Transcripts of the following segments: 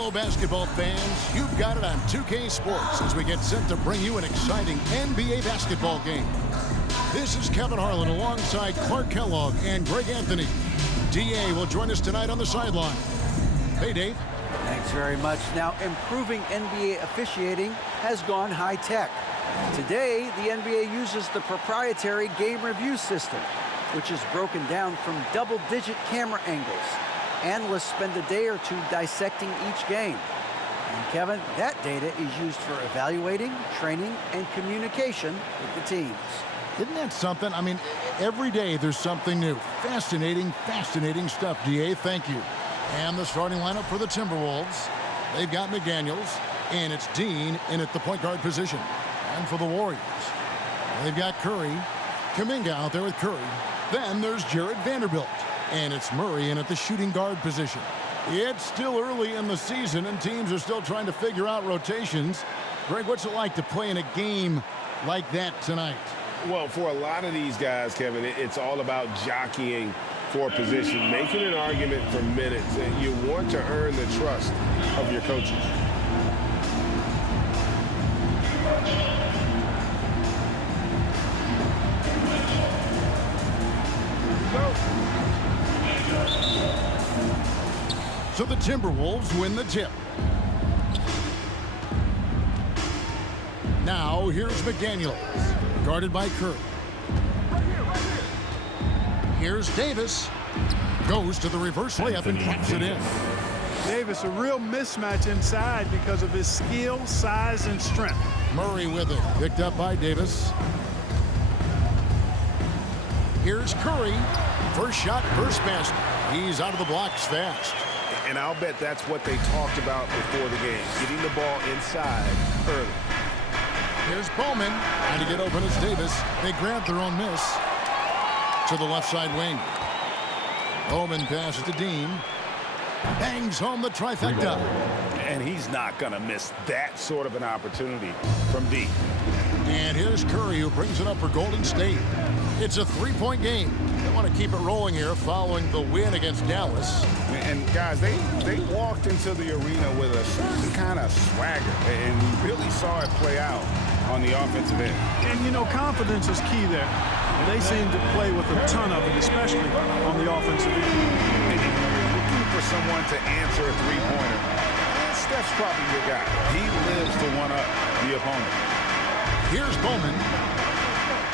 Hello, basketball fans. You've got it on 2K Sports as we get set to bring you an exciting NBA basketball game. This is Kevin Harlan alongside Clark Kellogg and Greg Anthony. DA will join us tonight on the sideline. Hey, Dave. Thanks very much. Now, improving NBA officiating has gone high-tech. Today, the NBA uses the proprietary game review system, which is broken down from double-digit camera angles. Analysts spend a day or two dissecting each game. And Kevin, that data is used for evaluating, training, and communication with the teams. Isn't that something? I mean, every day there's something new. Fascinating, fascinating stuff, DA. Thank you. And the starting lineup for the Timberwolves. They've got McDaniels, and it's Dean in at the point guard position. And for the Warriors, they've got Curry. Kuminga out there with Curry. Then there's Jared Vanderbilt. And it's Murray in at the shooting guard position. It's still early in the season, and teams are still trying to figure out rotations. Greg, what's it like to play in a game like that tonight? Well, for a lot of these guys, Kevin, it's all about jockeying for position, making an argument for minutes, and you want to earn the trust of your coaches. So the Timberwolves win the tip. Now here's McDaniels, guarded by Curry. Here's Davis. Goes to the reverse layup and claps it in. Davis, a real mismatch inside because of his skill, size, and strength. Murray with it. Picked up by Davis. Here's Curry. First shot, first basket. He's out of the blocks fast. And I'll bet that's what they talked about before the game, getting the ball inside early. Here's Bowman. Trying to get open as Davis. They grab their own miss. To the left side wing. Bowman passes to Dean. Bangs home the trifecta. And he's not going to miss that sort of an opportunity from deep. And here's Curry, who brings it up for Golden State. It's a three-point game. They want to keep it rolling here following the win against Dallas. And guys, they walked into the arena with a certain kind of swagger, and we really saw it play out on the offensive end. And, you know, confidence is key there. They seem to play with a ton of it, especially on the offensive end. And looking for someone to answer a three-pointer. Steph's probably your guy. He lives to one-up the opponent. Here's Bowman.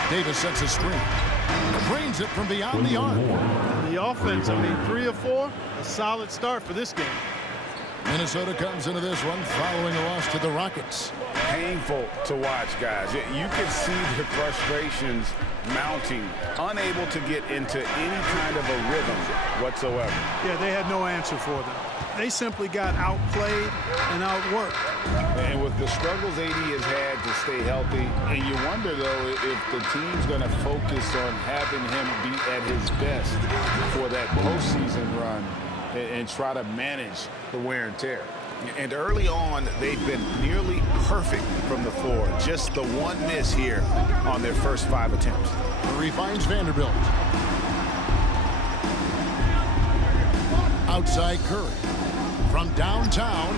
Davis sets a screen. Drains it from beyond the arc. The offense, 3 or 4, a solid start for this game. Minnesota comes into this one following a loss to the Rockets. Painful to watch, guys. You can see the frustrations mounting, unable to get into any kind of a rhythm whatsoever. Yeah, they had no answer for them. They simply got outplayed and outworked. And with the struggles AD has had to stay healthy, and you wonder, though, if the team's going to focus on having him be at his best for that postseason run and try to manage the wear and tear. And early on, they've been nearly perfect from the floor. Just the one miss here on their first 5 attempts. Murray finds Vanderbilt. Outside Curry. From downtown.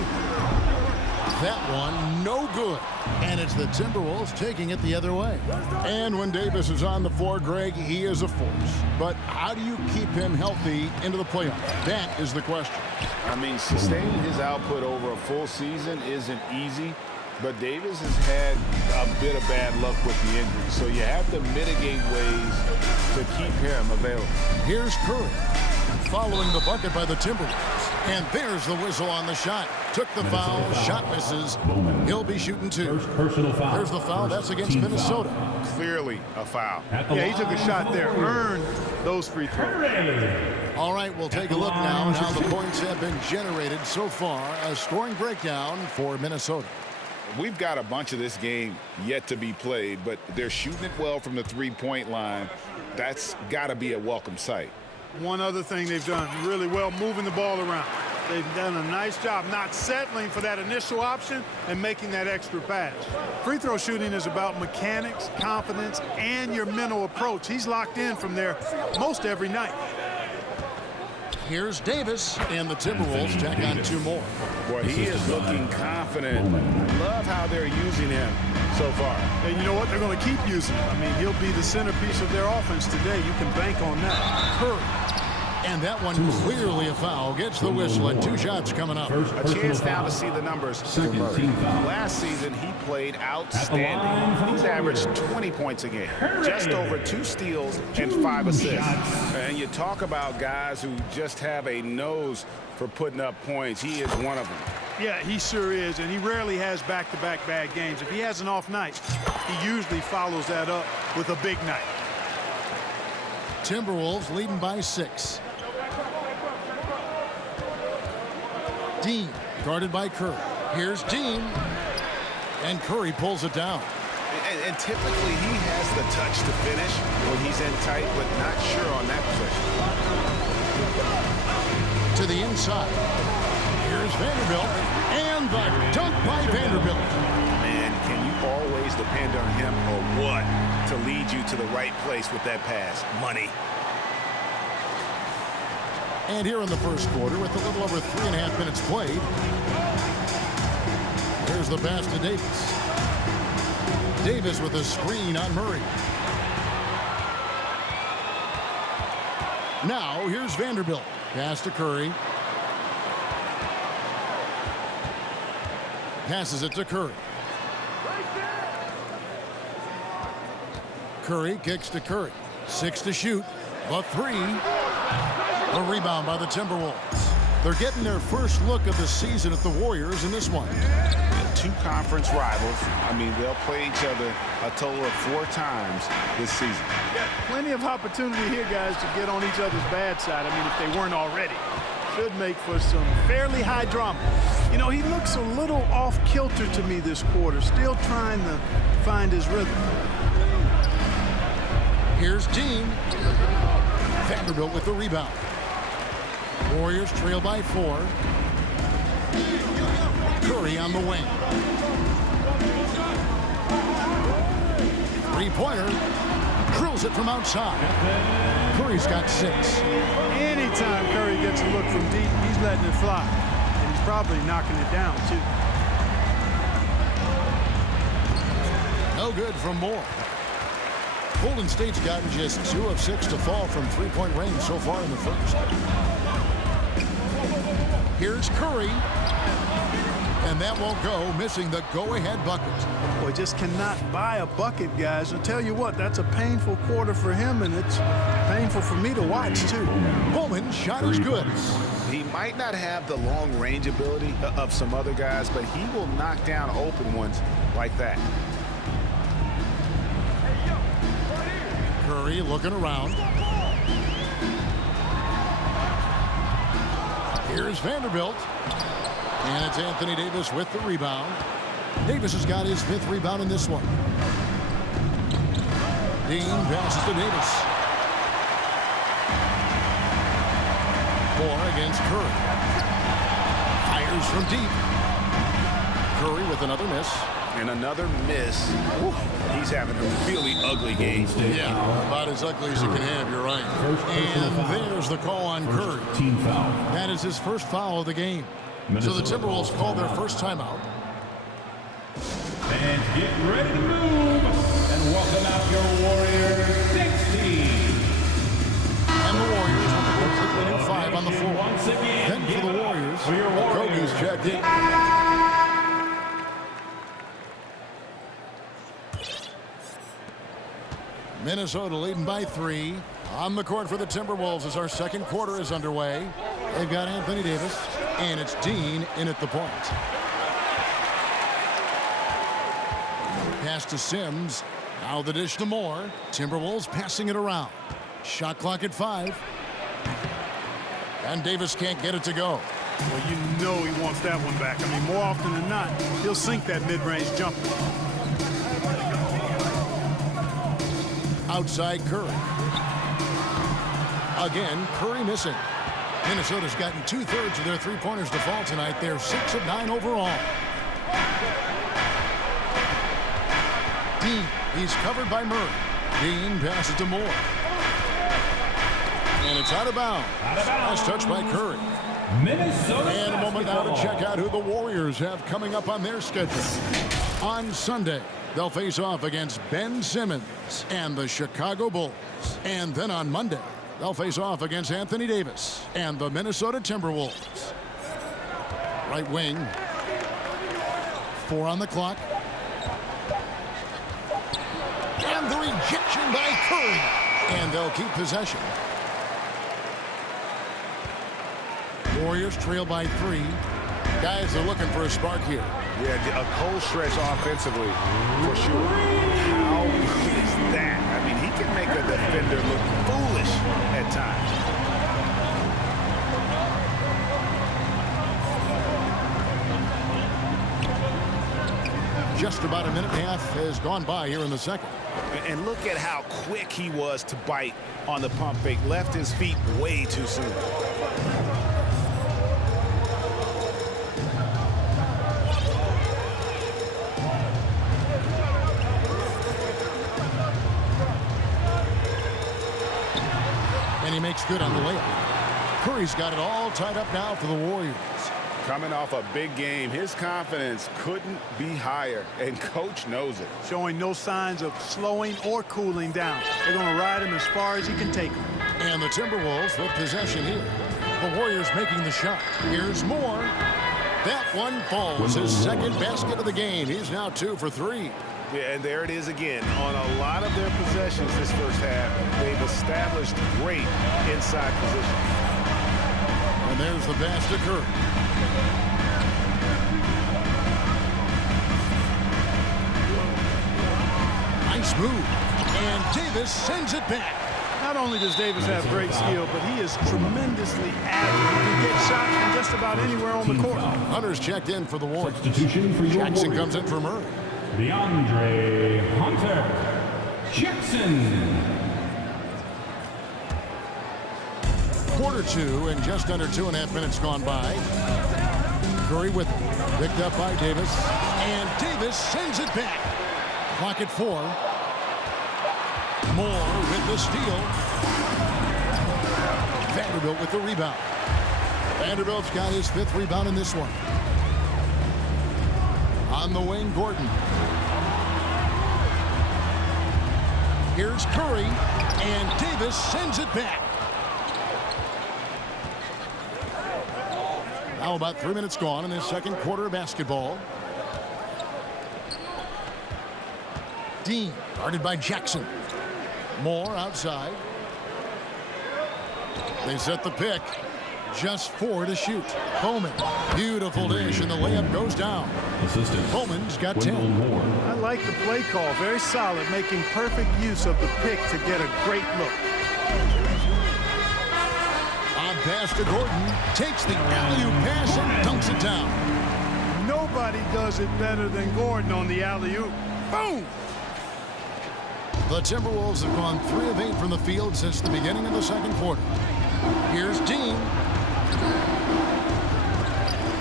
That one, no good. And it's the Timberwolves taking it the other way. And when Davis is on the floor, Greg, he is a force. But how do you keep him healthy into the playoffs? That is the question. Sustaining his output over a full season isn't easy, but Davis has had a bit of bad luck with the injury, so you have to mitigate ways to keep him available. Here's Curry, following the bucket by the Timberwolves. And there's the whistle on the shot. Took the foul, shot misses. He'll be shooting 2. Personal foul. There's the foul, that's against Minnesota. Clearly a foul. Yeah, he took a shot there, earned those free throws. All right, we'll take a look now. Now the points have been generated so far. A scoring breakdown for Minnesota. We've got a bunch of this game yet to be played, but they're shooting it well from the three-point line. That's got to be a welcome sight. One other thing they've done really well, moving the ball around. They've done a nice job not settling for that initial option and making that extra pass. Free throw shooting is about mechanics, confidence, and your mental approach. He's locked in from there most every night. Here's Davis, and the Timberwolves tack on 2 more. Boy, he is looking confident. Love how they're using him so far. And you know what? They're going to keep using him. I mean, he'll be the centerpiece of their offense today. You can bank on that. Curry. And that one clearly a foul. Gets the whistle and 2 shots coming up. A chance now to see the numbers for Murray. Last season, he played outstanding. He's averaged 20 points a game, just over 2 steals and 5 assists. And you talk about guys who just have a nose for putting up points. He is one of them. Yeah, he sure is, and he rarely has back-to-back bad games. If he has an off night, he usually follows that up with a big night. Timberwolves leading by 6. Dean guarded by Curry. Here's Dean, and Curry pulls it down. And typically he has the touch to finish when he's in tight, but not sure on that position. To the inside. Here's Vanderbilt, and the dunk by Vanderbilt. Man, can you always depend on him or what to lead you to the right place with that pass? Money. And here in the first quarter, with a little over 3.5 minutes played, there's the pass to Davis. Davis with a screen on Murray. Now, here's Vanderbilt. Pass to Curry. Passes it to Curry. Curry kicks to Curry. 6 to shoot. The 3. A rebound by the Timberwolves. They're getting their first look of the season at the Warriors in this one. And 2 conference rivals. I mean, they'll play each other a total of 4 times this season. Yeah, plenty of opportunity here, guys, to get on each other's bad side. I mean, if they weren't already. Should make for some fairly high drama. You know, he looks a little off-kilter to me this quarter. Still trying to find his rhythm. Here's Dean. Vanderbilt with the rebound. Warriors trail by 4. Curry on the wing. 3-pointer. Drills it from outside. Curry's got 6. Anytime Curry gets a look from deep, he's letting it fly. And he's probably knocking it down, too. No good from Moore. Golden State's gotten just 2 of 6 to fall from 3-point range so far in the first. Here's Curry. And that won't go, missing the go-ahead bucket. Boy, just cannot buy a bucket, guys. I'll tell you what, that's a painful quarter for him, and it's painful for me to watch, too. Bowman's shot is good. He might not have the long-range ability of some other guys, but he will knock down open ones like that. Curry looking around. Here's Vanderbilt. And it's Anthony Davis with the rebound. Davis has got his 5th rebound in this one. Dean passes to Davis. Moore against Curry. Fires from deep. Curry with another miss. And another miss. Woo. He's having a really ugly game. Yeah, about as ugly as you can have, you're right. And there's the call on Curry. Team foul. That is his first foul of the game. So the Timberwolves call their first timeout. And get ready to move. And welcome out your Warriors 16. And the Warriors with a completely new 5 on the floor. Then for the Warriors, Kobe's checked in. Minnesota leading by 3. On the court for the Timberwolves as our second quarter is underway. They've got Anthony Davis, and it's Dean in at the point. Pass to Sims. Now the dish to Moore. Timberwolves passing it around. Shot clock at 5. And Davis can't get it to go. Well, you know he wants that one back. I mean, more often than not, he'll sink that mid-range jumper. Outside Curry. Again, Curry missing. Minnesota's gotten 2/3 of their 3-pointers to fall tonight. They're 6 of 9 overall. Dean, he's covered by Murray. Dean passes to Moore. And it's out of bounds. Nice touch by Curry. Minnesota And a moment now to basketball. check out who the Warriors have coming up on their schedule. On Sunday, they'll face off against Ben Simmons and the Chicago Bulls. And then on Monday, they'll face off against Anthony Davis and the Minnesota Timberwolves. Right wing. 4 on the clock. And the rejection by Curry. And they'll keep possession. Warriors trail by 3. Guys are looking for a spark here. Yeah, a cold stretch offensively, for sure. How good is that? I mean, he can make a defender look foolish at times. Just about a minute and a half has gone by here in the second. And look at how quick he was to bite on the pump fake. Left his feet way too soon. And he makes good on the layup. Curry's got it all tied up now for the Warriors. Coming off a big game, his confidence couldn't be higher, and coach knows it. Showing no signs of slowing or cooling down. They're going to ride him as far as he can take him. And the Timberwolves with possession here. The Warriors making the shot. Here's Moore. That one falls. His second basket of the game. He's now 2 for 3. Yeah, and there it is again. On a lot of their possessions this first half, they've established great inside position. And there's the pass to Curry. Nice move. And Davis sends it back. Not only does Davis have great skill, but he is tremendously agile. He can get shots from just about anywhere on the court. Hunter's checked in for the Warriors. Substitution for your Jackson Warriors. comes in for Murray. DeAndre Hunter Jackson. Quarter 2 and just under 2.5 minutes gone by. Curry with it. Picked up by Davis. And Davis sends it back. Clock at 4. Moore with the steal. Vanderbilt with the rebound. Vanderbilt's got his 5th rebound in this one. On the wing, Gordon. Here's Curry, and Davis sends it back. Now about 3 minutes gone in this second quarter of basketball. Dean, guarded by Jackson. Moore outside. They set the pick. Just 4 to shoot. Bowman, beautiful dish, and the layup goes down. Assistant. Bowman's got Wendell 10. Moore. I like the play call. Very solid, making perfect use of the pick to get a great look. On pass to Gordon. Takes the alley-oop pass and dunks it down. Nobody does it better than Gordon on the alley-oop. Boom! The Timberwolves have gone 3 of 8 from the field since the beginning of the second quarter. Here's Dean.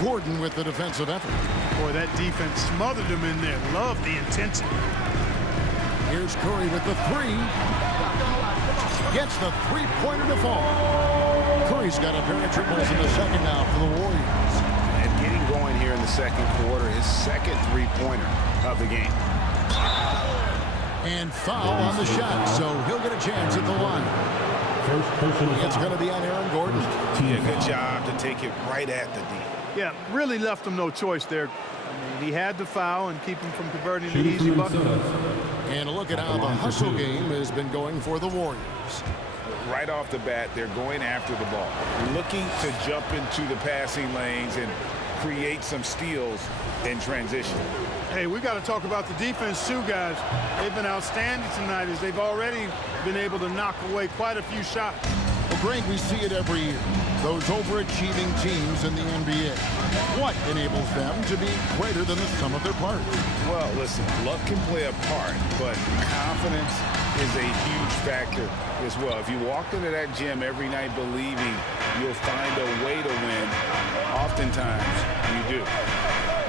Gordon with the defensive effort. Boy, that defense smothered him in there. Love the intensity. Here's Curry with the 3. Gets the 3-pointer to fall. Curry's got a pair of triples in the second now for the Warriors. And getting going here in the second quarter, his second 3-pointer of the game. And foul on the shot, so he'll get a chance at the line. First personal It's foul. going to be on Aaron Gordon. Yeah, good job to take it right at the D. Yeah, really left him no choice there. I mean, he had to foul and keep him from converting the Shooting easy for bucket. Minnesota. And a look at how the hustle game has been going for the Warriors. Right off the bat, they're going after the ball, looking to jump into the passing lanes and create some steals in transition. Hey, we got to talk about the defense too, guys. They've been outstanding tonight as they've already been able to knock away quite a few shots. Well, Greg, we see it every year. Those overachieving teams in the NBA. What enables them to be greater than the sum of their parts? Well, listen, luck can play a part, but confidence is a huge factor as well. If you walk into that gym every night believing you'll find a way to win, oftentimes you do.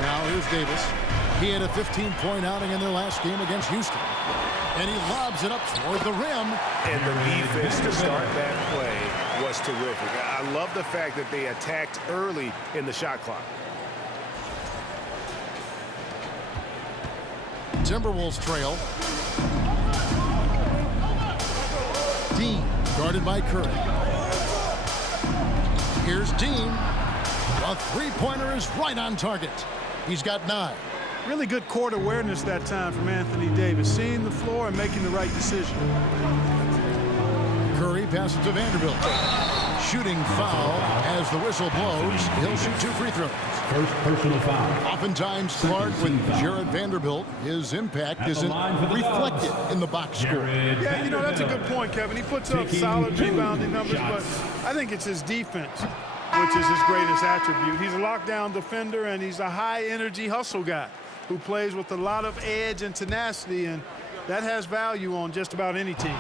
Now here's Davis. He had a 15-point outing in their last game against Houston. And he lobs it up toward the rim. And the defense to start that play was terrific. I love the fact that they attacked early in the shot clock. Timberwolves trail. Dean, guarded by Curry. Here's Dean. A three-pointer is right on target. He's got 9. Really good court awareness that time from Anthony Davis, seeing the floor and making the right decision. Curry passes to Vanderbilt. Shooting foul as the whistle blows. He'll shoot 2 free throws. First personal foul. Oftentimes, Clark, with Jared Vanderbilt, his impact isn't reflected in the box score. Yeah, you know, that's a good point, Kevin. He puts up solid rebounding numbers, but I think it's his defense, which is his greatest attribute. He's a lockdown defender, and he's a high-energy hustle guy who plays with a lot of edge and tenacity, and that has value on just about any team.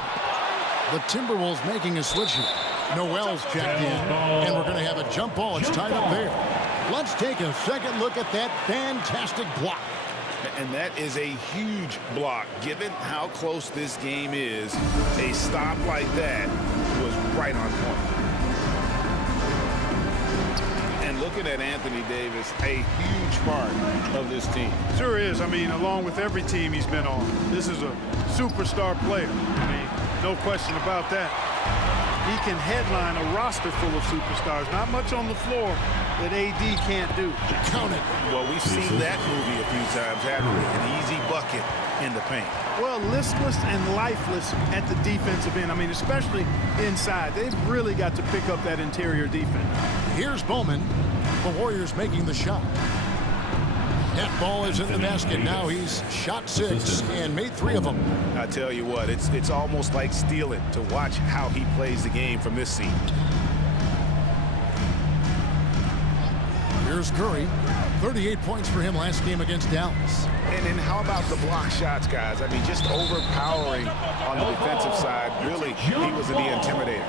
The Timberwolves making a switch here. Noel's checked in, and we're going to have a jump ball. It's tied up there. Let's take a second look at that fantastic block. And that is a huge block. Given how close this game is, a stop like that was right on point. And looking at Anthony Davis, a huge part of this team. Sure is. I mean, along with every team he's been on, this is a superstar player. I mean, no question about that. He can headline a roster full of superstars. Not much on the floor that AD can't do. Count it. Well, we've seen that movie a few times, haven't we? An easy bucket in the paint. Well, listless and lifeless at the defensive end. I mean, especially inside. They've really got to pick up that interior defense. Here's Bowman. The Warriors making the shot. That ball is in the basket now. He's shot 6 and made 3 of them. I tell you what, it's almost like stealing to watch how he plays the game from this seat. Here's Curry. 38 points for him last game against Dallas. And then how about the block shots, guys? I mean, just overpowering on the defensive side. Really, he was the intimidator.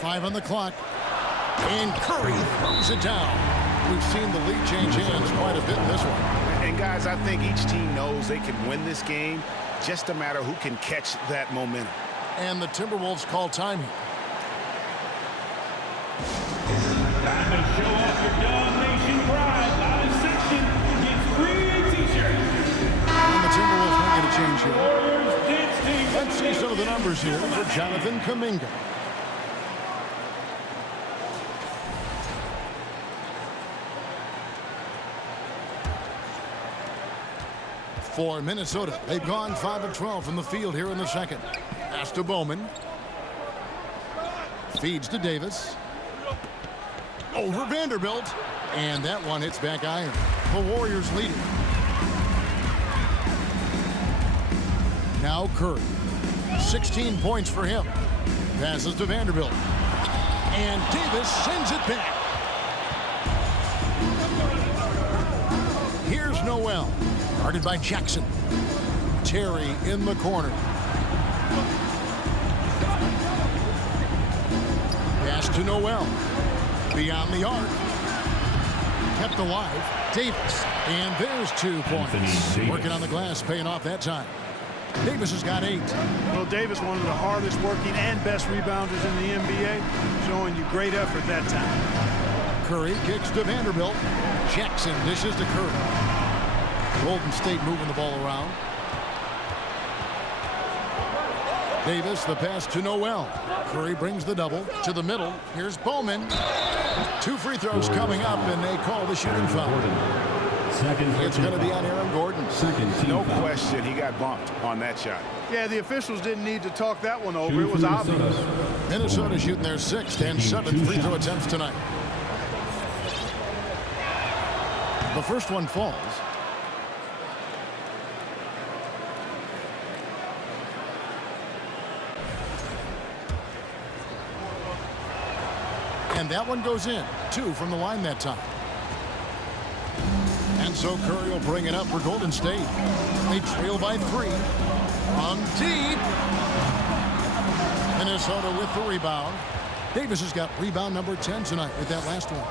Five on the clock. And Curry throws it down. We've seen the lead change hands quite a bit in this one. And, guys, I think each team knows they can win this game. Just a matter who can catch that momentum. And the Timberwolves call time here. Time to show off your domination pride. Out of section gets free t-shirts. And the Timberwolves don't get a change here. Warriors dance team. Let's see some of the numbers here for Jonathan Kuminga. For Minnesota, they've gone 5 of 12 from the field here in the second. Pass to Bowman. Feeds to Davis. Over Vanderbilt. And that one hits back iron. The Warriors lead it. Now Curry. 16 points for him. Passes to Vanderbilt. And Davis sends it back. Here's Noel. Guarded by Jackson. Terry in the corner. Pass to Noel. Beyond the arc. Kept alive. Davis. And there's 2 points. Working on the glass, paying off that time. Davis has got 8. Well, Davis, one of the hardest working and best rebounders in the NBA, showing you great effort that time. Curry kicks to Vanderbilt. Jackson dishes to Curry. Golden State moving the ball around. Davis, the pass to Noel. Curry brings the double to the middle. Here's Bowman. 2 free throws coming up, and they call the shooting foul. It's going to be on Aaron Gordon. No question, he got bumped on that shot. Yeah, the officials didn't need to talk that one over. It was obvious. Minnesota shooting their 6th and 7th free throw attempts tonight. The first one falls. And that one goes in. 2 from the line that time. And so Curry will bring it up for Golden State. They trail by 3. From deep. Minnesota with the rebound. Davis has got rebound number 10 tonight with that last one.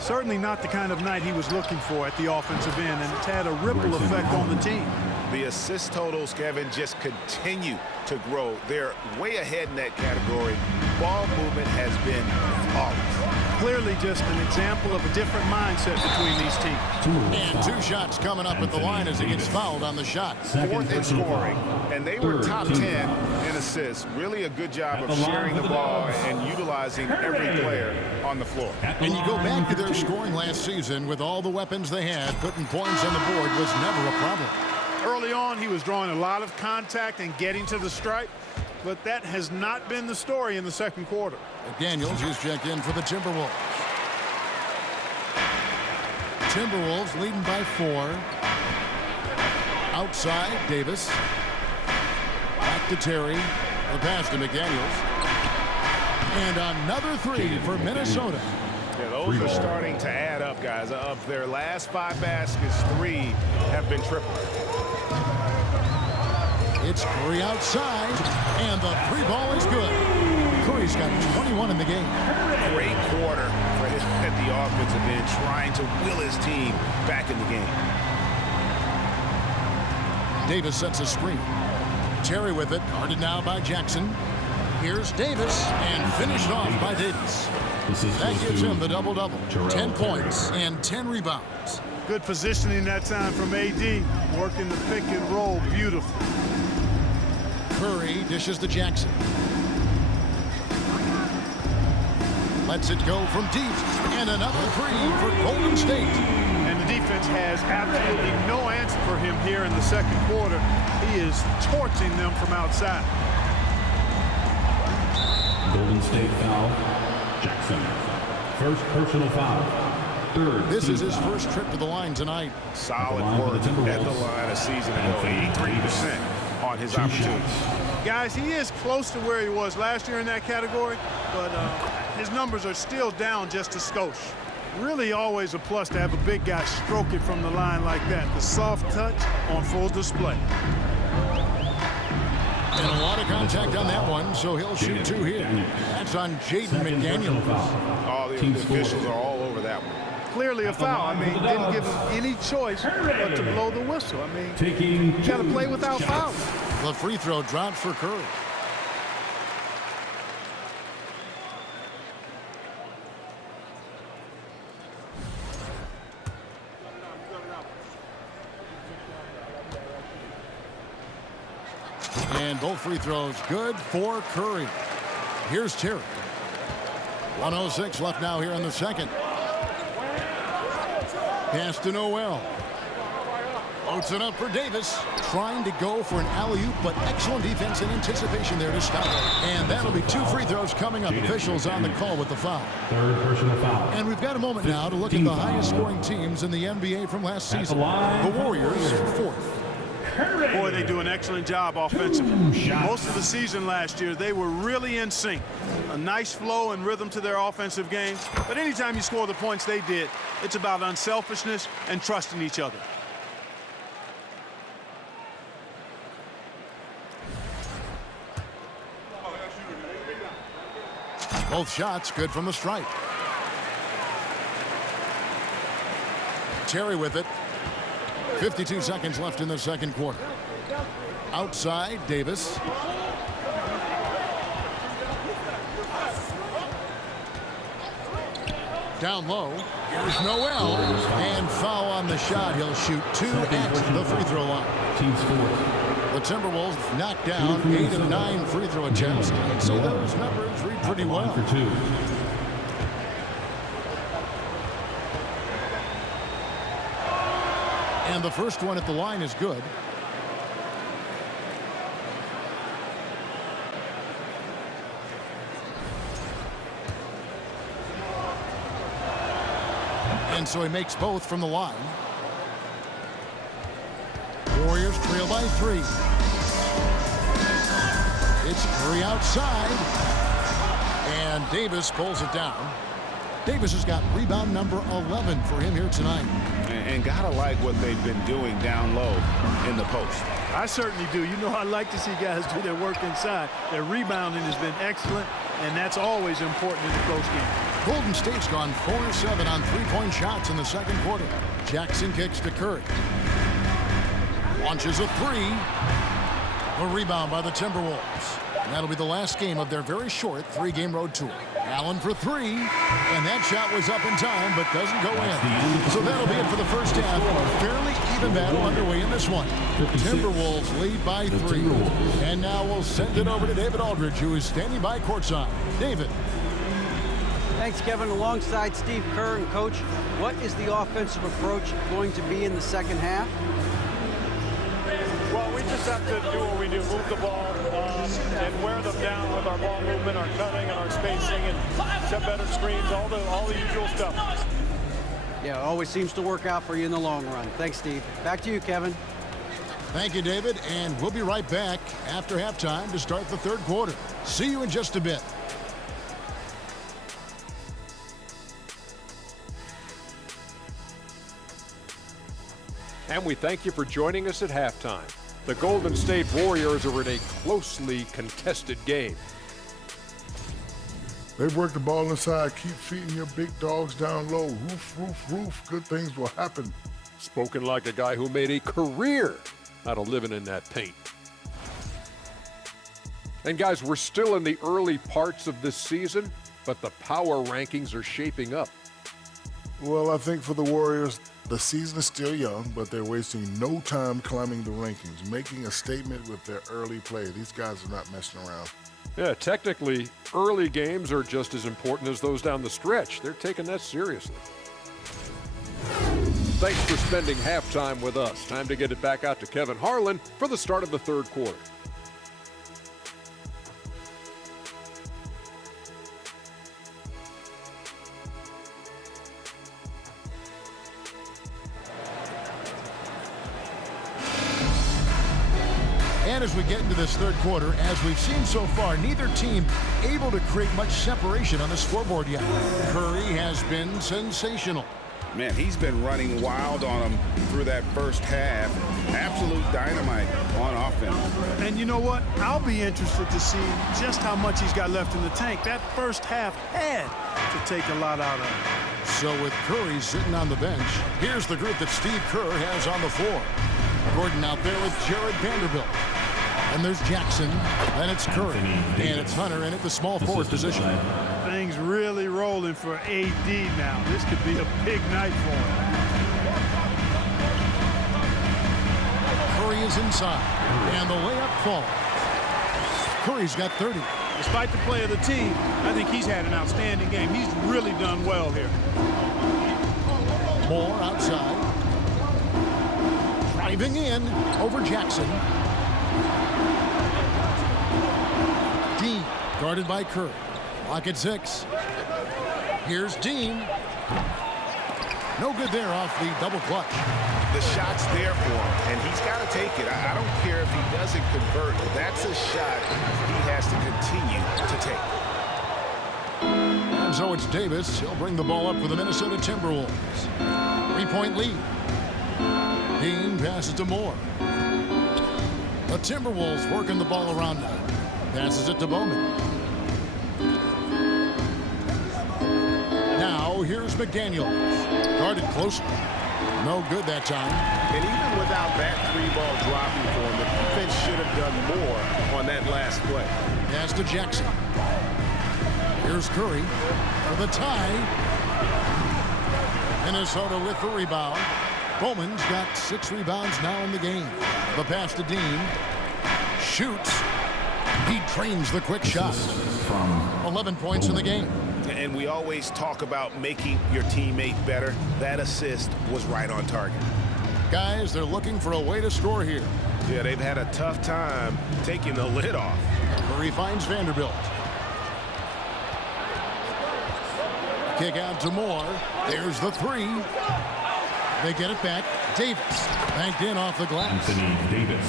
Certainly not the kind of night he was looking for at the offensive end, and it's had a ripple effect on the team. The assist totals, Kevin, just continue to grow. They're way ahead in that category. Ball movement has been flawless. Clearly just an example of a different mindset between these teams. And 2 shots coming up at the line as he gets fouled on the shot. 4th in scoring, and they were top 10 in assists. Really a good job of sharing the ball and utilizing every player on the floor. And you go back to their scoring last season with all the weapons they had, putting points on the board was never a problem. Early on, he was drawing a lot of contact and getting to the stripe, but that has not been the story in the second quarter. McDaniels is checked in for the Timberwolves. Timberwolves leading by 4. Outside, Davis. Back to Terry. The pass to McDaniels. And another 3 for Minnesota. Yeah, those are starting to add up, guys. Of their last 5 baskets, 3 have been triple. It's Curry outside, and the 3-ball is good. Curry's got 21 in the game. Great quarter for him at the offensive end, trying to will his team back in the game. Davis sets a screen. Terry with it, guarded now by Jackson. Here's Davis, and finished off by Davis. That gives him the double-double. 10 points and 10 rebounds. Good positioning that time from AD, working the pick and roll beautifully. Curry dishes to Jackson. Lets it go from deep, and another 3 for Golden State. And the defense has absolutely no answer for him here in the second quarter. He is torching them from outside. Golden State foul. Jackson. First personal foul. Third. This is his first trip to the line tonight. Solid work at the line a season ago. 83% on his opportunities. Guys, he is close to where he was last year in that category, but his numbers are still down just a skosh. Really always a plus to have a big guy stroke it from the line like that. The soft touch on full display. And a lot of contact on that one, so he'll shoot 2 here. That's on Jaden McDaniels. All the officials are all over that one. Clearly a foul. I mean, didn't give him any choice but to blow the whistle. I mean, you got to play without fouls. The free throw drops for Curry. And both free throws good for Curry. Here's Terry. 1:06 left now here in the second. Pass to Noel. Loads it up for Davis. Trying to go for an alley-oop, but excellent defense and anticipation there to stop it. And that'll be 2 free throws coming up. Officials on the call with the foul. Third personal foul. And we've got a moment now to look at the highest scoring teams in the NBA from last season. The Warriors, 4th. Boy, they do an excellent job offensively. Most of the season last year, they were really in sync. A nice flow and rhythm to their offensive game. But anytime you score the points they did, it's about unselfishness and trusting each other. Both shots good from the stripe. Terry with it. 52 seconds left in the second quarter. Outside, Davis. Down low. Here's Noel. And foul on the shot. He'll shoot 2 at the free throw line. Team scores. The Timberwolves knocked down 8 of 9 free throw attempts. I'd say those numbers read pretty well. For 2. And the first one at the line is good. And so he makes both from the line. Warriors trail by 3. It's Curry outside. And Davis pulls it down. Davis has got rebound number 11 for him here tonight. And gotta like what they've been doing down low in the post. I certainly do. You know, I like to see guys do their work inside. Their rebounding has been excellent, and that's always important in a close game. Golden State's gone 4-7 on three-point shots in the second quarter. Jackson kicks to Curry. Launches a three. A rebound by the Timberwolves. And that'll be the last game of their very short three-game road tour. Allen for three, and that shot was up in time, but doesn't go in. So that'll be it for the first half. Fairly even battle underway in this one. Timberwolves lead by 3. And now we'll send it over to David Aldridge, who is standing by courtside. David. Thanks, Kevin. Alongside Steve Kerr and Coach, what is the offensive approach going to be in the second half? Well, we just have to do what we do, move the ball and wear them down with our ball movement, our cutting, and our spacing, and set better screens, all the usual stuff. Yeah, it always seems to work out for you in the long run. Thanks, Steve. Back to you, Kevin. Thank you, David, and we'll be right back after halftime to start the third quarter. See you in just a bit. And we thank you for joining us at halftime. The Golden State Warriors are in a closely contested game. They work the ball inside, keep feeding your big dogs down low. Roof, roof, roof. Good things will happen. Spoken like a guy who made a career out of living in that paint. And guys, we're still in the early parts of this season, but the power rankings are shaping up. Well, I think for the Warriors, the season is still young, but they're wasting no time climbing the rankings, making a statement with their early play. These guys are not messing around. Yeah, technically, early games are just as important as those down the stretch. They're taking that seriously. Thanks for spending halftime with us. Time to get it back out to Kevin Harlan for the start of the third quarter. And as we get into this third quarter, as we've seen so far, neither team able to create much separation on the scoreboard yet. Curry has been sensational. Man, he's been running wild on them through that first half. Absolute dynamite on offense. And you know what? I'll be interested to see just how much he's got left in the tank. That first half had to take a lot out of him. So with Curry sitting on the bench, here's the group that Steve Kerr has on the floor. Gordon out there with Jared Vanderbilt. And there's Jackson, then it's Curry, and it's Hunter in at the small forward position. Things really rolling for AD now. This could be a big night for him. Curry is inside, and the layup falls. Curry's got 30. Despite the play of the team, I think he's had an outstanding game. He's really done well here. Moore outside. Driving in over Jackson. Dean guarded by Curry. Clock at 6. Here's Dean. No good there off the double clutch. The shot's there for him, and he's got to take it. I don't care if he doesn't convert. That's a shot he has to continue to take. And so it's Davis. He'll bring the ball up for the Minnesota Timberwolves. 3-point lead. Dean passes to Moore. The Timberwolves working the ball around now. Passes it to Bowman. Now here's McDaniels. Guarded closely. No good that time. And even without that three-ball dropping for him, the defense should have done more on that last play. Pass to Jackson. Here's Curry for the tie. Minnesota with the rebound. Bowman's got 6 rebounds now in the game. The pass to Dean. Shoots. He trains the quick shot. 11 points in the game. And we always talk about making your teammate better. That assist was right on target. Guys, they're looking for a way to score here. Yeah, they've had a tough time taking the lid off. Curry finds Vanderbilt. Kick out to Moore. There's the 3. They get it back. Davis banked in off the glass.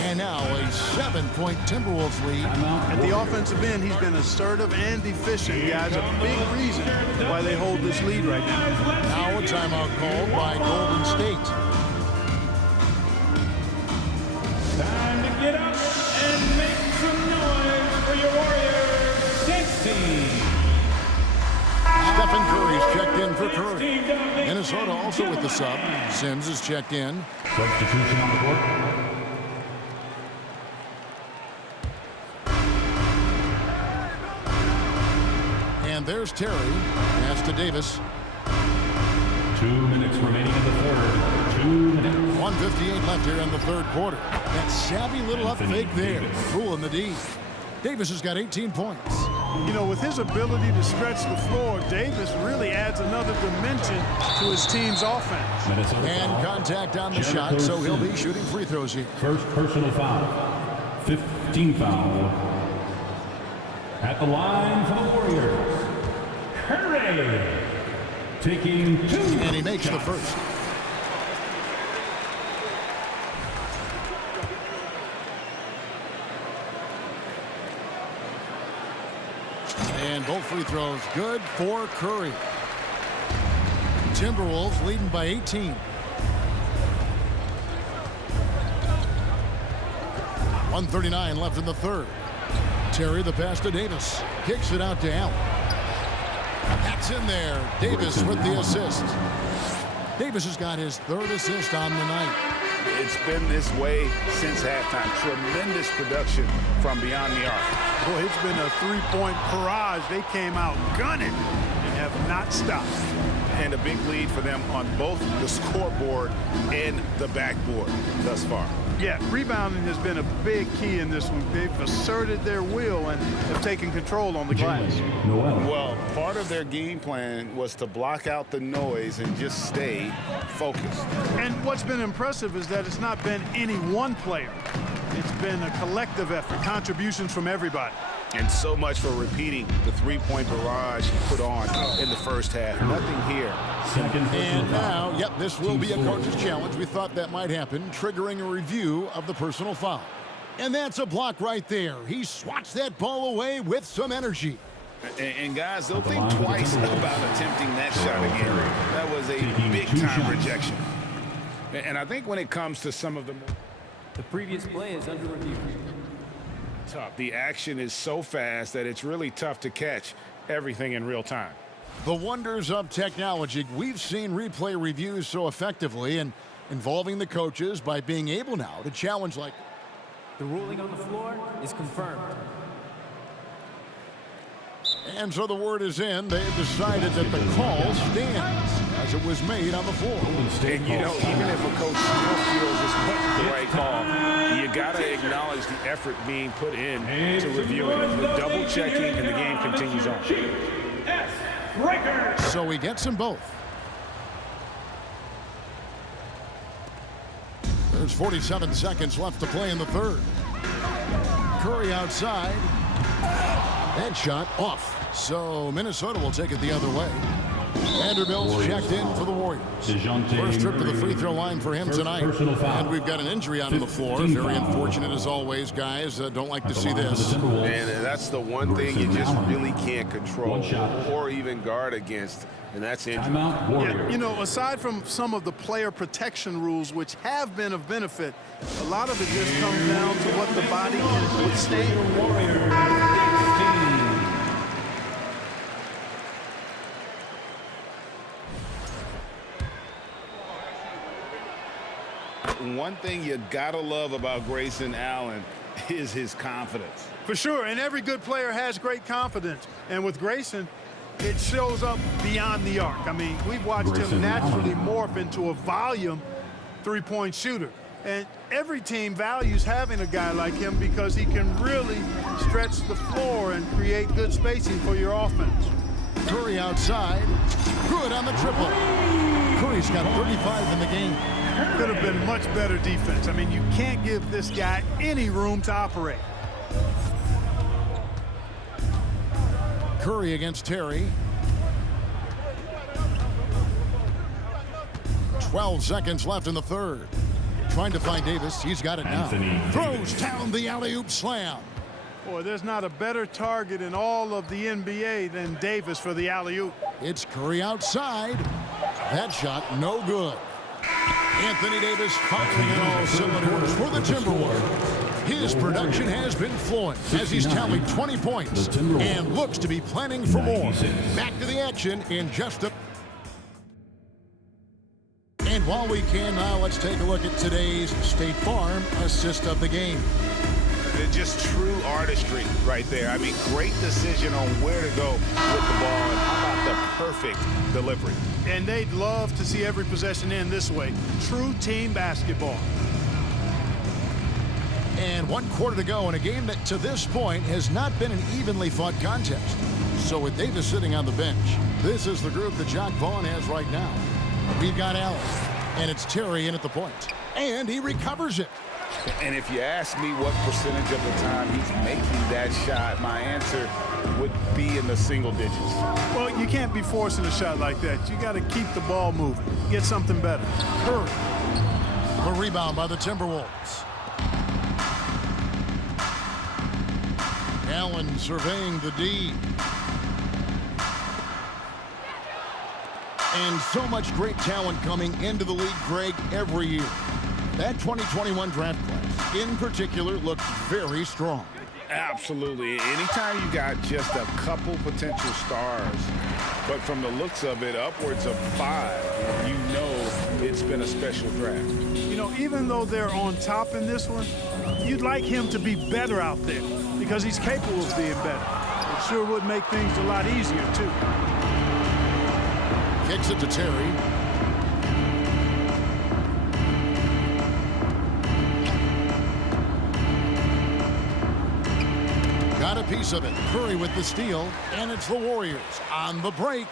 And now a 7-point Timberwolves lead. At the offensive end, he's been assertive and efficient, guys. A big reason why they hold this lead right now. Now a timeout called by Golden State. Time to get up and make some noise for your Warriors dance team. Stephen Curry's checked in for Curry. Minnesota also with the sub. Sims is checked in. Substitution on the court. And there's Terry. Pass to Davis. 2 minutes remaining in the quarter. 2 minutes. 1:58 left here in the third quarter. That savvy little up fake there. Fooling the D. Davis has got 18 points. You know, with his ability to stretch the floor, Davis really adds another dimension to his team's offense. And contact on the shot, so he'll be shooting free throws here. First personal foul. 15 foul. At the line for the Warriors, Curry. Taking 2. And he makes the first. And both free throws good for Curry. Timberwolves leading by 18. 1:39 left in the third. Terry the pass to Davis. Kicks it out to Allen. That's in there. Davis with the assist. Davis has got his third assist on the night. It's been this way since halftime. Tremendous production from beyond the arc. Boy, it's been a three-point barrage. They came out gunning and have not stopped. And a big lead for them on both the scoreboard and the backboard thus far. Yeah, rebounding has been a big key in this one. They've asserted their will and have taken control on the glass. Well, part of their game plan was to block out the noise and just stay focused. And what's been impressive is that it's not been any one player. It's been a collective effort, contributions from everybody. And so much for repeating the three-point barrage put on in the first half. Nothing here. And now, yep, this will be a coach's challenge. We thought that might happen, triggering a review of the personal foul. And that's a block right there. He swats that ball away with some energy. And guys, they'll think twice about attempting that shot again. That was a big-time rejection. And I think when it comes to some of the previous play is under review. Tough. The action is so fast that it's really tough to catch everything in real time. The wonders of technology. We've seen replay reviews so effectively and involving the coaches by being able now to challenge like. The ruling on the floor is confirmed. And so the word is in. They have decided that the call stands as it was made on the floor. And, you know, even if a coach still feels this wasn't the right call, you got to acknowledge the effort being put in to reviewing it. The double-checking, and the game continues on. So he gets them both. There's 47 seconds left to play in the third. Curry outside. That shot off. So Minnesota will take it the other way. Vanderbilt's checked in for the Warriors. First trip to the free throw line for him tonight. And we've got an injury on the floor. Very unfortunate as always, guys. Don't like to see this. And that's the one thing you just really can't control or even guard against, and that's injury. Yeah, you know, aside from some of the player protection rules, which have been of benefit, a lot of it just comes down to what the body can withstand. One thing you gotta love about Grayson Allen is his confidence. For sure, and every good player has great confidence. And with Grayson, it shows up beyond the arc. I mean, we've watched him naturally morph into a volume three-point shooter. And every team values having a guy like him because he can really stretch the floor and create good spacing for your offense. Curry outside. Good on the triple. Curry's got 35 in the game. Could have been much better defense. I mean, you can't give this guy any room to operate. Curry against Terry. 12 seconds left in the third. Trying to find Davis. He's got it now. Throws down the alley-oop slam. Boy, there's not a better target in all of the NBA than Davis for the alley-oop. It's Curry outside. That shot no good. Anthony Davis firing in all cylinders for the Timberwolves. His production has been flowing as he's tallied 20 points and looks to be planning for more. Back to the action in just a... And while we can now, let's take a look at today's State Farm assist of the game. Just true artistry right there. I mean, great decision on where to go with the ball, and how about the perfect delivery. And they'd love to see every possession end this way. True team basketball. And 1 quarter to go in a game that to this point has not been an evenly fought contest. So with Davis sitting on the bench, this is the group that Jacque Vaughn has right now. We've got Allen, and it's Terry in at the point. And he recovers it. And if you ask me what percentage of the time he's making that shot, my answer would be in the single digits. Well, you can't be forcing a shot like that. You got to keep the ball moving. Get something better. Curry. A rebound by the Timberwolves. Allen surveying the D. And so much great talent coming into the league, Greg, every year. That 2021 draft class, in particular, looks very strong. Absolutely. Anytime you got just a couple potential stars, but from the looks of it, upwards of 5, you know it's been a special draft. You know, even though they're on top in this one, you'd like him to be better out there because he's capable of being better. It sure would make things a lot easier, too. Kicks it to Terry. Got a piece of it. Curry with the steal, and it's the Warriors on the break.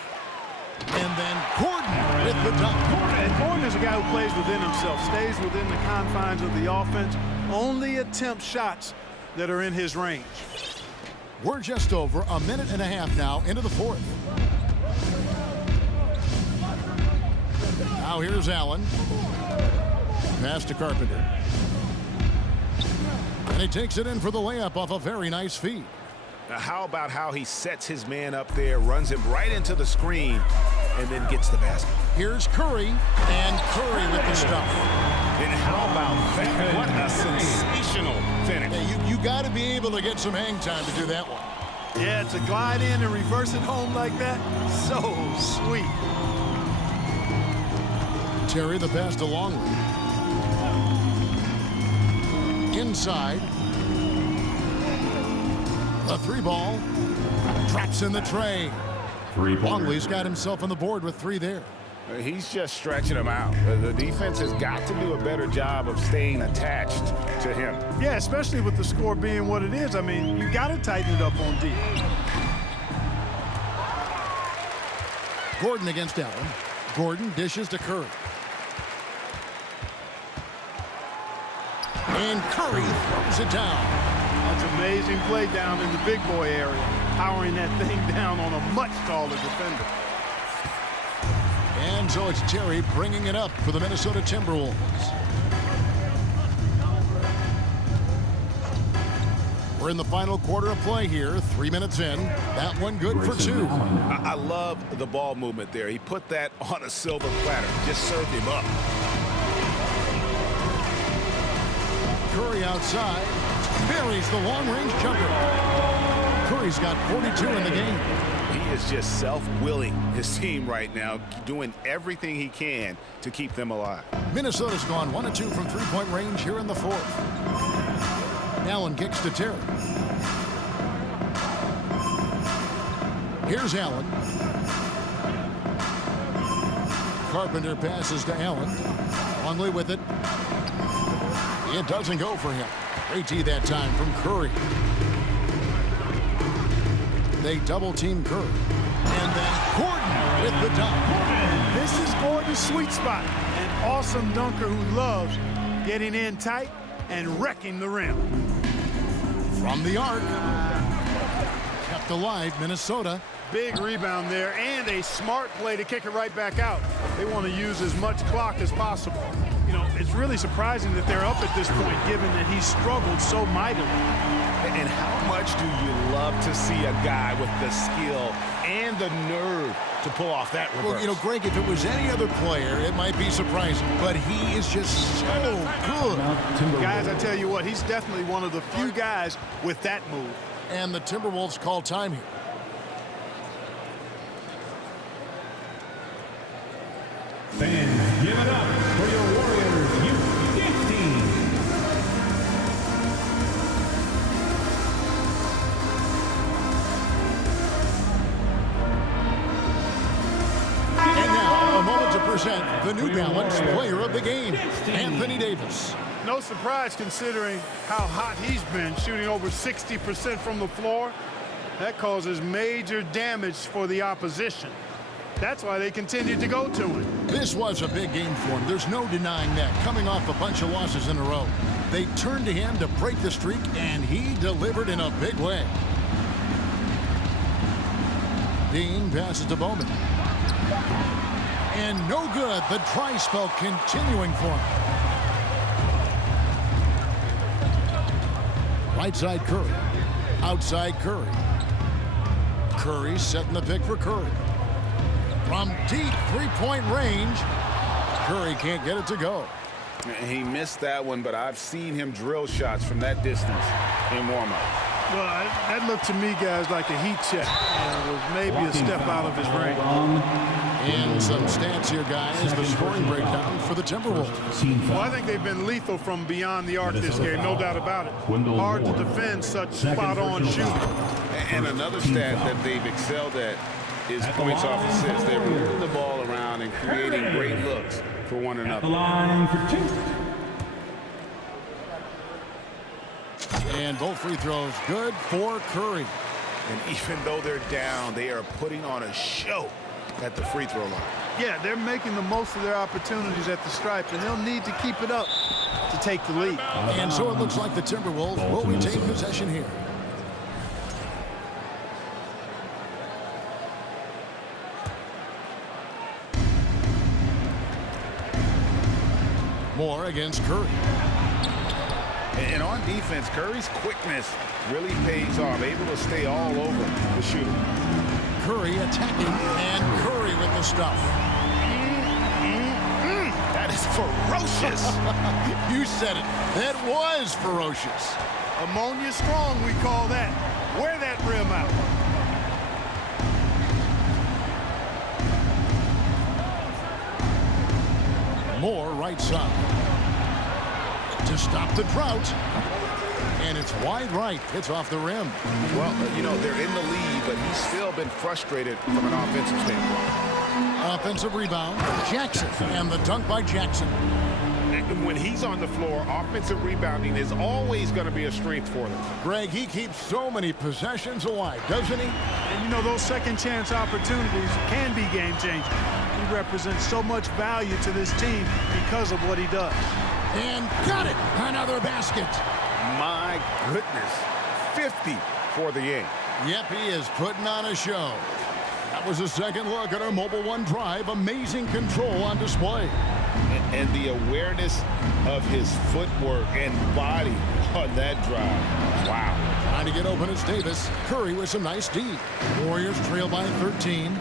And then Gordon with the dunk. Gordon is a guy who plays within himself, stays within the confines of the offense, only attempts shots that are in his range. We're just over a minute and a half now into the fourth. Now here's Allen. Pass to Carpenter. And he takes it in for the layup off a very nice feed. Now, how about how he sets his man up there, runs him right into the screen, and then gets the basket? Here's Curry, and Curry with the stuff. And how about that? What a sensational finish. Yeah, you got to be able to get some hang time to do that one. Yeah, to glide in and reverse it home like that, so sweet. Terry the pass to Longley. Inside. A 3-ball. Traps in the tray. Longley's got himself on the board with 3 there. He's just stretching him out. The defense has got to do a better job of staying attached to him. Yeah, especially with the score being what it is. I mean, you got to tighten it up on D. Gordon against Allen. Gordon dishes to Curry. And Curry throws it down. That's amazing play down in the big boy area, powering that thing down on a much taller defender. And so it's Terry bringing it up for the Minnesota Timberwolves. We're in the final quarter of play here, 3 minutes in. That one good for 2. I love the ball movement there. He put that on a silver platter, just served him up. Curry outside, buries the long-range jumper. Curry's got 42 in the game. He is just self-willing his team right now, doing everything he can to keep them alive. Minnesota's gone 1 of 2 from 3-point range here in the fourth. Allen kicks to Terry. Here's Allen. Carpenter passes to Allen. Longley with it. It doesn't go for him. Great D that time from Curry. They double-team Curry. And then Gordon with the dunk. This is Gordon's sweet spot. An awesome dunker who loves getting in tight and wrecking the rim. From the arc. Kept alive, Minnesota. Big rebound there and a smart play to kick it right back out. They want to use as much clock as possible. You know, it's really surprising that they're up at this point, given that he struggled so mightily. And how much do you love to see a guy with the skill and the nerve to pull off that reverse? Well, you know, Greg, if it was any other player, it might be surprising, but he is just so good. Guys, I tell you what, he's definitely one of the few guys with that move. And the Timberwolves call time here. Fans, give it up for your Warriors youth team. And now, a moment to present the New Balance Player of the Game, Anthony Davis. No surprise considering how hot he's been, shooting over 60% from the floor. That causes major damage for the opposition. That's why they continue to go to him. This was a big game for him. There's no denying that. Coming off a bunch of losses in a row. They turned to him to break the streak, and he delivered in a big way. Dean passes to Bowman. And no good. The dry spell continuing for him. Right side Curry. Outside Curry. Curry setting the pick for Curry. From deep three-point range, Curry can't get it to go. He missed that one, but I've seen him drill shots from that distance in warm-up. Well, that looked to me, guys, like a heat check. It was maybe a step out of his range. And some stats here, guys. The scoring breakdown for the Timberwolves. Well, I think they've been lethal from beyond the arc this game, no doubt about it. Hard to defend such spot-on shooting. And another stat that they've excelled at is points off assists. They're moving the ball around and creating great looks for one another. Line for two. And both free throws good for Curry. And even though they're down, they are putting on a show at the free throw line. Yeah, they're making the most of their opportunities at the stripe, and they'll need to keep it up to take the lead. And so it looks like the Timberwolves will retain possession here. Moore against Curry. And on defense, Curry's quickness really pays off, able to stay all over the shooter. Curry attacking, and Curry with the stuff. That is ferocious. You said it. That was ferocious. Ammonia strong, we call that. Wear that rim out. Moore right side. To stop the drought. And it's wide right. It's off the rim. Well, you know, they're in the lead, but he's still been frustrated from an offensive standpoint. Offensive rebound. Jackson. And the dunk by Jackson. And when he's on the floor, offensive rebounding is always going to be a strength for them. Greg, he keeps so many possessions alive, doesn't he? And, you know, those second chance opportunities can be game-changing. He represents so much value to this team because of what he does. And got it. Another basket. My goodness. 50 for the game. Yep, he is putting on a show. That was a second look at our Mobile One drive. Amazing control on display. And the awareness of his footwork and body on that drive. Wow. Trying to get open, it's Davis. Curry with some nice D. Warriors trail by 13.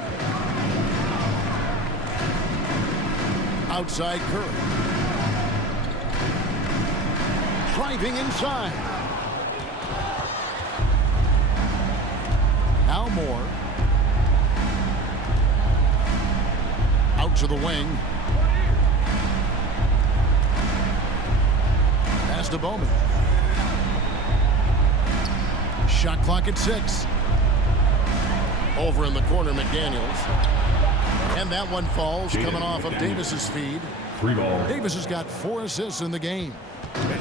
Outside Curry. Driving inside. Now Moore. Out to the wing. Pass to Bowman. Shot clock at 6. Over in the corner, McDaniels. And that one falls, coming off of Davis's feed. Free ball. Davis has got 4 assists in the game.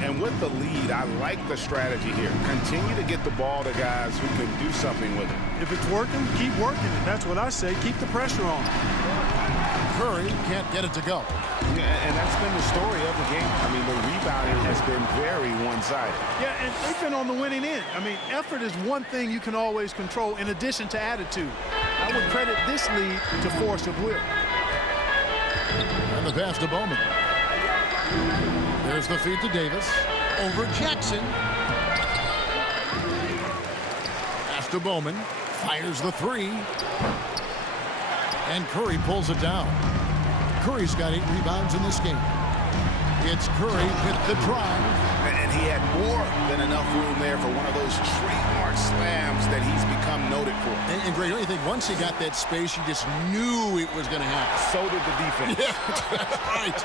And with the lead, I like the strategy here. Continue to get the ball to guys who can do something with it. If it's working, keep working it. That's what I say. Keep the pressure on. Curry can't get it to go. Yeah, and that's been the story of the game. I mean, the rebounding has been very one-sided. Yeah, and they've been on the winning end. I mean, effort is one thing you can always control in addition to attitude. I would credit this lead to force of will. And the pass to Bowman. There's the feed to Davis. Over Jackson. Pass to Bowman. Fires the three. And Curry pulls it down. Curry's got 8 rebounds in this game. It's Curry with the drive. And he had more than enough room there for one of those trademark slams that he's become noted for. And Greg, don't you think once he got that space, you just knew it was going to happen? So did the defense. Yeah, that's right.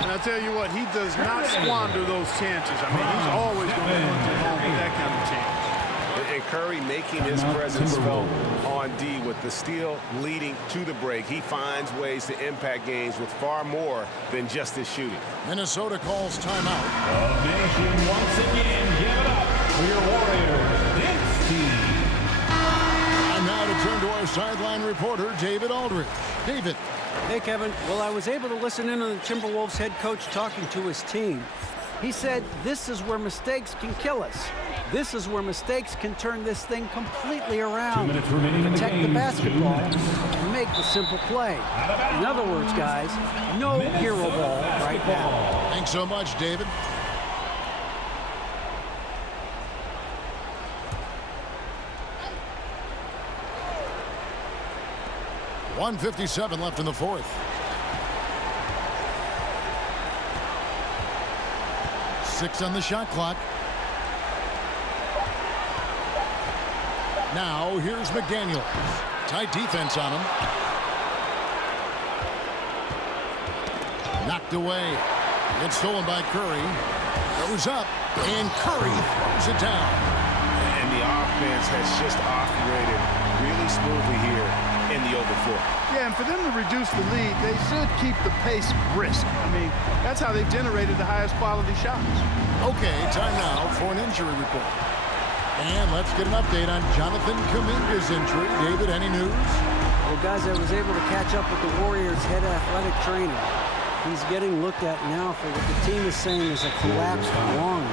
And I tell you what, he does not squander those chances. I mean, he's always going to punch it home with that kind of chance. And Curry making his presence felt on D with the steal leading to the break. He finds ways to impact games with far more than just his shooting. Minnesota calls timeout. The nation once again give it up for your Warriors. This team. And now to turn to our sideline reporter, David Aldridge. David. Hey, Kevin. Well, I was able to listen in on the Timberwolves head coach talking to his team. He said, this is where mistakes can kill us. This is where mistakes can turn this thing completely around. Protect the basketball and make the simple play. In other words, guys, no hero ball right now. Thanks so much, David. .157 left in the fourth. 6 on the shot clock. Now, here's McDaniels. Tight defense on him. Knocked away. It's stolen by Curry. Goes up, and Curry throws it down. And the offense has just operated really smoothly here in the overflow. Yeah, and for them to reduce the lead, they should keep the pace brisk. I mean, that's how they've generated the highest quality shots. Okay, time now for an injury report. And let's get an update on Jonathan Kuminga's injury. David, any news? Well, guys, I was able to catch up with the Warriors' head athletic trainer. He's getting looked at now for what the team is saying is a collapsed lung.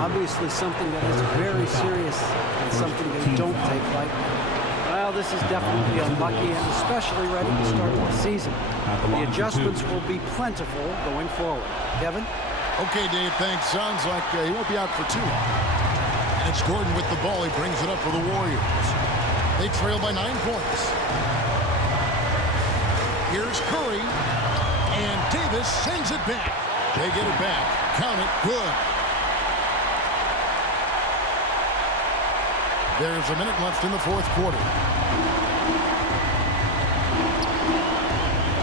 Obviously something that is very serious and something they don't take lightly. Well, this is definitely unlucky and especially ready to start the season. The adjustments will be plentiful going forward. Kevin? Okay, Dave, thanks. Sounds like he won't be out for too long. And it's Gordon with the ball. He brings it up for the Warriors. They trail by 9 points. Here's Curry. And Davis sends it back. They get it back. Count it. Good. There's a minute left in the fourth quarter.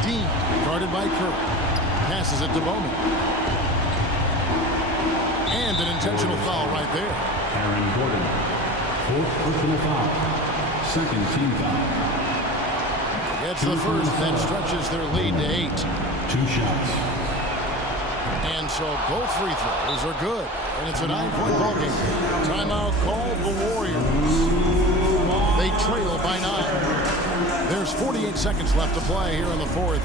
Dean, guarded by Curry. Passes it to Bowman. And an intentional foul right there. Aaron Gordon, 4th personal foul, 2nd team foul. Gets the first, then stretches their lead to 8. 2 shots. And so both free throws are good. And it's a 9-point ball game. Timeout called the Warriors. They trail by 9. There's 48 seconds left to play here in the fourth.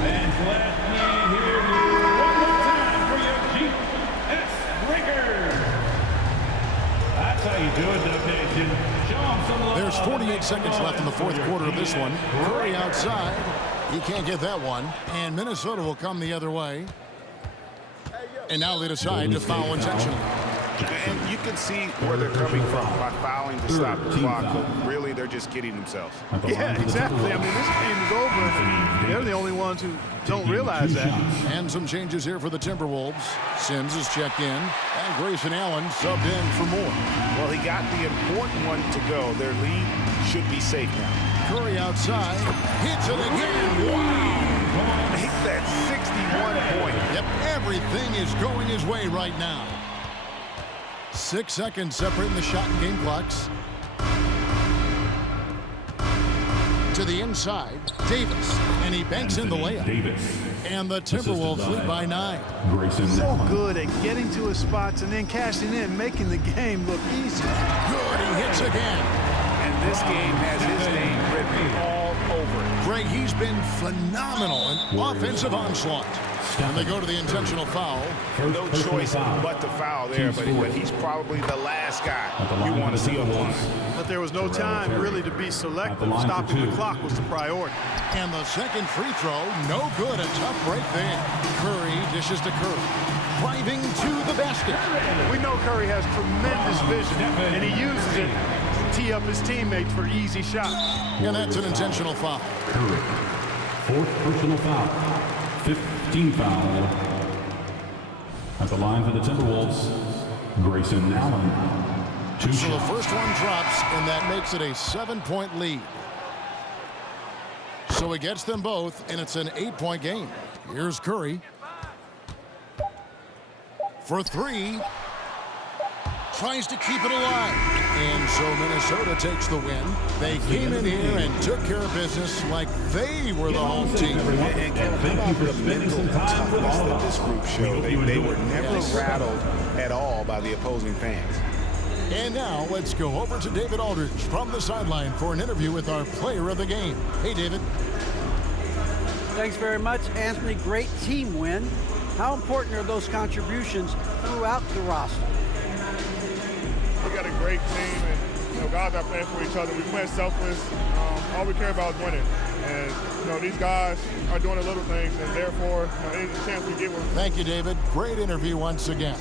And let me hear you one more time for your GS Breakers. That's how you do it, Dub Nation. Show them some love. There's 48 seconds left in the fourth quarter of this one. Curry outside. He can't get that one. And Minnesota will come the other way. And now they decide to foul intentionally. And you can see where they're coming from by fouling to stop the clock, but really they're just kidding themselves. Yeah, exactly. I mean, this game is over. They're the only ones who don't realize that. And some changes here for the Timberwolves. Sims is checked in, and Grayson Allen subbed in for more. Well, he got the important one to go. Their lead should be safe now. Curry outside, hits it again. Wow! Hit that 61 point. Yep, everything is going his way right now. 6 seconds separating the shot and game clocks. To the inside, Davis, and he banks in the layup. Davis. And the Timberwolves lead by 9. So good at getting to his spots and then cashing in, making the game look easy. Good, he hits again. And this game has his name written all over it. Greg, he's been phenomenal in offensive onslaught. And they go to the intentional foul. No choice but to foul there, but he's probably the last guy you want to see on one. But there was no time really to be selective. Stopping the clock was the priority. And the second free throw, no good. A tough break there. Curry dishes to Curry. Driving to the basket. We know Curry has tremendous vision, and he uses it to tee up his teammates for easy shots. And that's an intentional foul. Curry, fourth personal foul. 15 foul. At the line for the Timberwolves, Grayson Allen. So the first one drops, and that makes it a 7-point lead. So he gets them both, and it's an 8-point game. Here's Curry. For three. Tries to keep it alive. And so Minnesota takes the win. They came in here and took care of business like they were the home team. And how about the mental toughness that this group showed? They were never rattled at all by the opposing fans. And now let's go over to David Aldridge from the sideline for an interview with our player of the game. Hey, David. Thanks very much, Anthony. Great team win. How important are those contributions throughout the roster? We got a great team, and guys are playing for each other. We play selfless. All we care about is winning. And these guys are doing the little things, and therefore, any chance we get with. Thank you, David. Great interview once again.